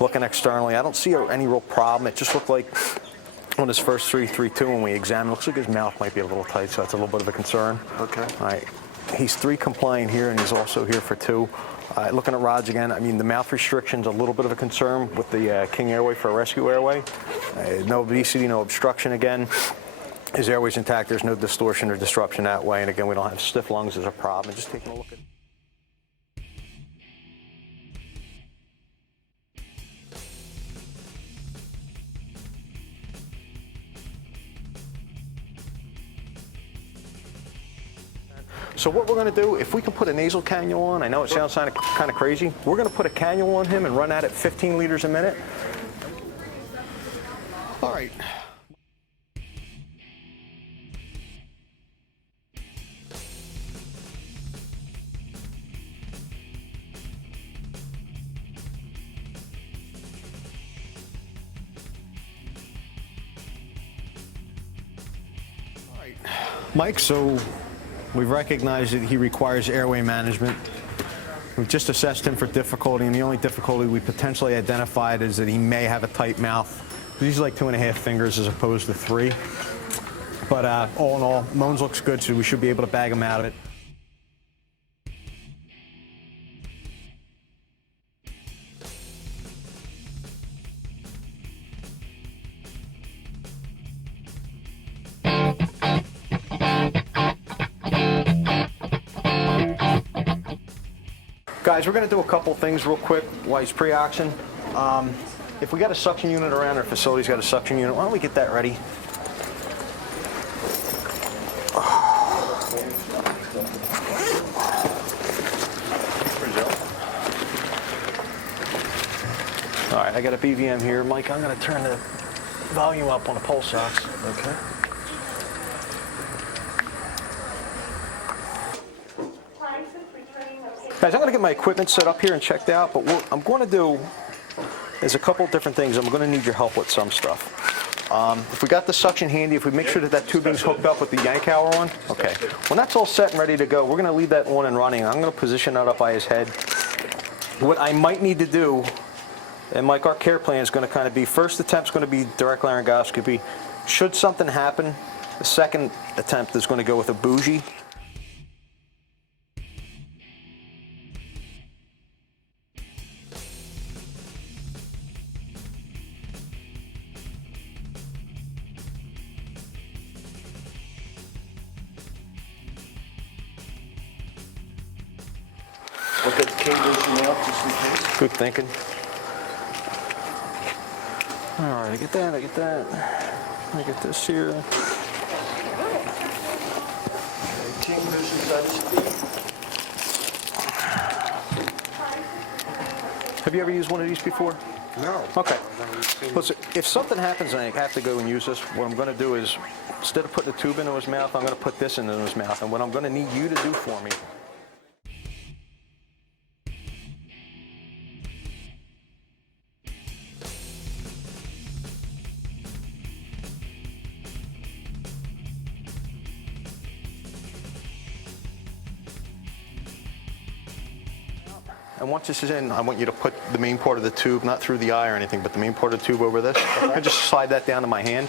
looking externally, I don't see any real problem. It just looked like on his first 3-3-2 when we examined, it looks like his mouth might be a little tight, so that's a little bit of a concern. Okay. All right. He's 3 compliant here, and he's also here for 2. Looking at rods again, I mean, the mouth restriction's a little bit of a concern with the King Airway for a rescue airway. No obesity, no obstruction again. His airway's intact. There's no distortion or disruption that way. And again, we don't have stiff lungs as a problem. Just taking a look at. So what we're going to do, if we can put a nasal cannula on, I know it sounds kind of crazy, we're going to put a cannula on him and run at it 15 liters a minute. All right. All right, Mike, so we've recognized that he requires airway management. We've just assessed him for difficulty, and the only difficulty we potentially identified is that he may have a tight mouth. He's like 2.5 fingers as opposed to 3. But all in all, Moans looks good, so we should be able to bag him out of it. Guys, we're going to do a couple things real quick while he's pre-oxygen. If we got a suction unit around our facility's got a suction unit, why don't we get that ready? All right, I got a BVM here. Mike, I'm going to turn the volume up on the pulse ox. Okay. Guys, I'm going to get my equipment set up here and checked out, but what I'm going to do is a couple of different things. I'm going to need your help with some stuff. If we got the suction handy, if we make sure that that tubing's hooked up with the yank hour on, okay. When that's all set and ready to go, we're going to leave that on and running. I'm going to position that up by his head. What I might need to do, and Mike, our care plan is going to kind of be, first attempt's going to be direct laryngoscopy. Should something happen, the second attempt is going to go with a bougie. Look at the cable out just in case. Good thinking. All right, I get that, I get that. I get this here. Have you ever used one of these before? No. Okay. Listen, if something happens and I have to go and use this, what I'm going to do is, instead of putting a tube into his mouth, I'm going to put this into his mouth. And what I'm going to need you to do for me, and once this is in, I want you to put the main part of the tube, not through the eye or anything, but the main part of the tube over this. Okay. And just slide that down to my hand.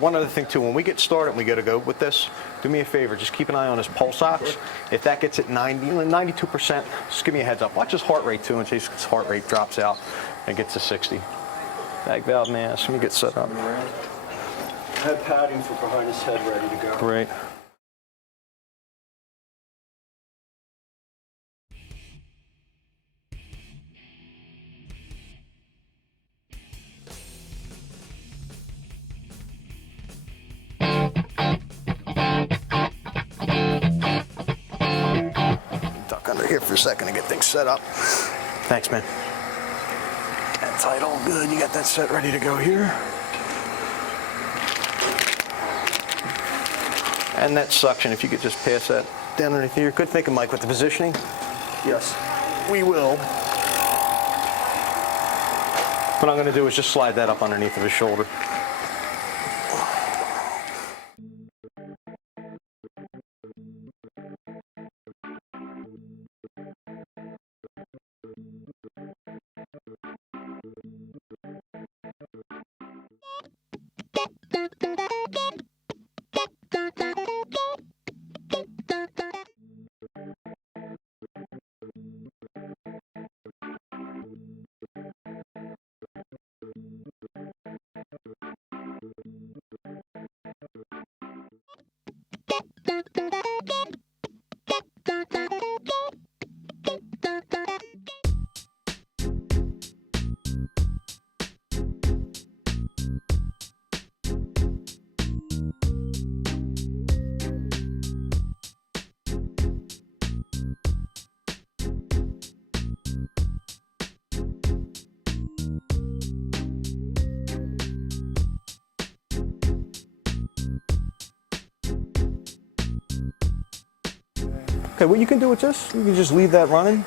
One other thing too, when we get started and we get to go with this, do me a favor, just keep an eye on his pulse ox. Sure. If that gets at 92%, just give me a heads up. Watch his heart rate too, in case his heart rate drops out and gets to 60. Bag valve mask, let me get set up. I have padding for behind his head ready to go. Great. Duck under here for a second to get things set up. Thanks, man. That's tight, all good. You got that set ready to go here. And that suction, if you could just pass that down underneath here. Good thinking, Mike, with the positioning. Yes. We will. What I'm going to do is just slide that up underneath of his shoulder. Okay, what you can do with this, you can just leave that running.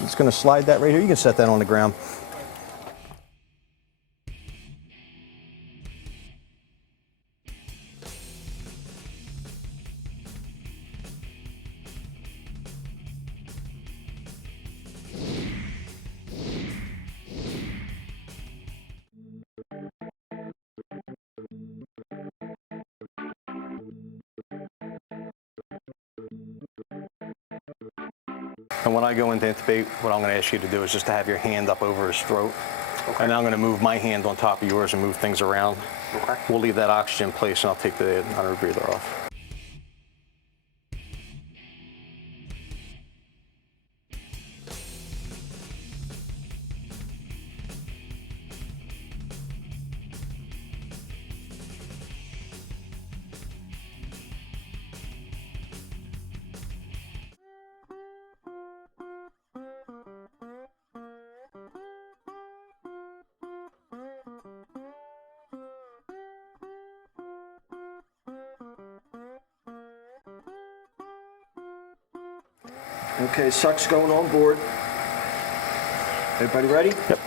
It's going to slide that right here. You can set that on the ground. And when I go into intubate, what I'm going to ask you to do is just to have your hand up over his throat. Okay. And I'm going to move my hand on top of yours and move things around. Okay. We'll leave that oxygen in place and I'll take the under breather off. Okay, suck's going on board. Everybody ready? Yep.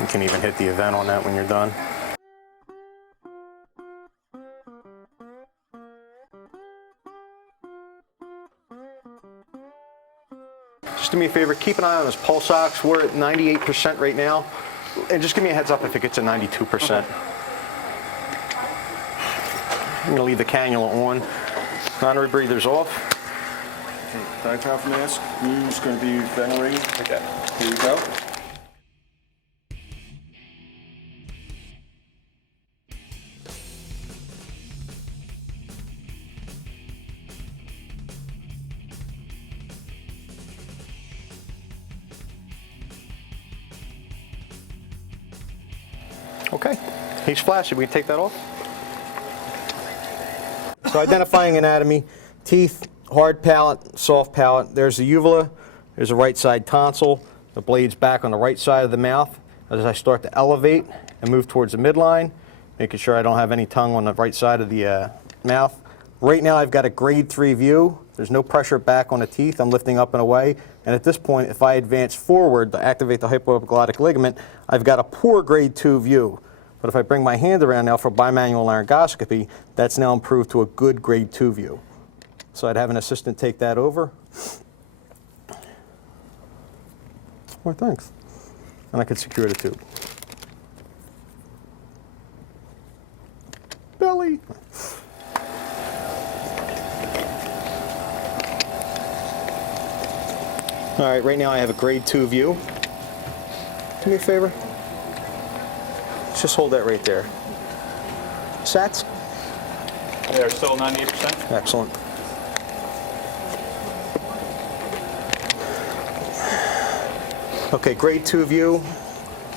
You can even hit the event on that when you're done. Just do me a favor, keep an eye on his pulse ox. We're at 98% right now. And just give me a heads up if it gets to 92%. I'm going to leave the cannula on. Honorary breathers off. Okay, diaphragm mask. Who's going to be ventilating? Okay. Here we go. Okay, he's flaccid. We can take that off. So identifying anatomy, teeth, hard palate, soft palate. There's the uvula, there's the right side tonsil, the blade's back on the right side of the mouth. As I start to elevate and move towards the midline, making sure I don't have any tongue on the right side of the mouth. Right now I've got a grade 3 view. There's no pressure back on the teeth. I'm lifting up and away. And at this point, if I advance forward to activate the hypoepiglottic ligament, I've got a poor grade 2 view. But if I bring my hand around now for bimanual laryngoscopy, that's now improved to a good grade 2 view. So I'd have an assistant take that over. Well, thanks. And I could secure the tube. Belly. All right, right now I have a grade 2 view. Do me a favor. Just hold that right there. Sats? They're still 98%? Excellent. Okay, grade 2 view,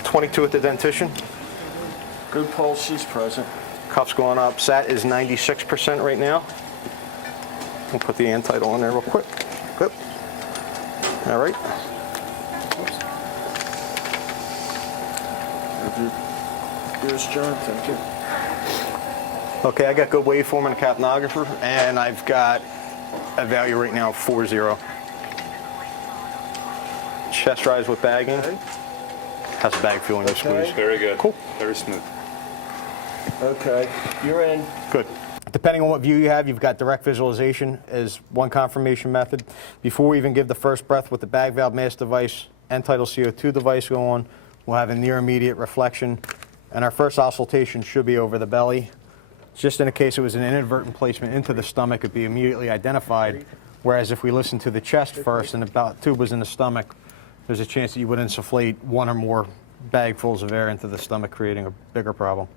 22 at the dentition. Good pulse is present. Cuff's going up. Sat is 96% right now. We'll put the end-tidal on there real quick. Good. All right. Here's John, thank you. Okay, I got good waveform and a capnographer, and I've got a value right now of 40. Chest rise with bagging. Okay. How's the bag feeling to squeeze? Very good. Cool. Very smooth. Okay, you're in. Good. Depending on what view you have, you've got direct visualization as one confirmation method. Before we even give the first breath with the bag valve mask device, end-tidal CO2 device go on, We'll have a near immediate reflection, and our first auscultation should be over the belly. Just in case it was an inadvertent placement into the stomach, it'd be immediately identified. Whereas if we listen to the chest first and the tube was in the stomach, there's a chance that you would insufflate one or more bagfuls of air into the stomach, creating a bigger problem.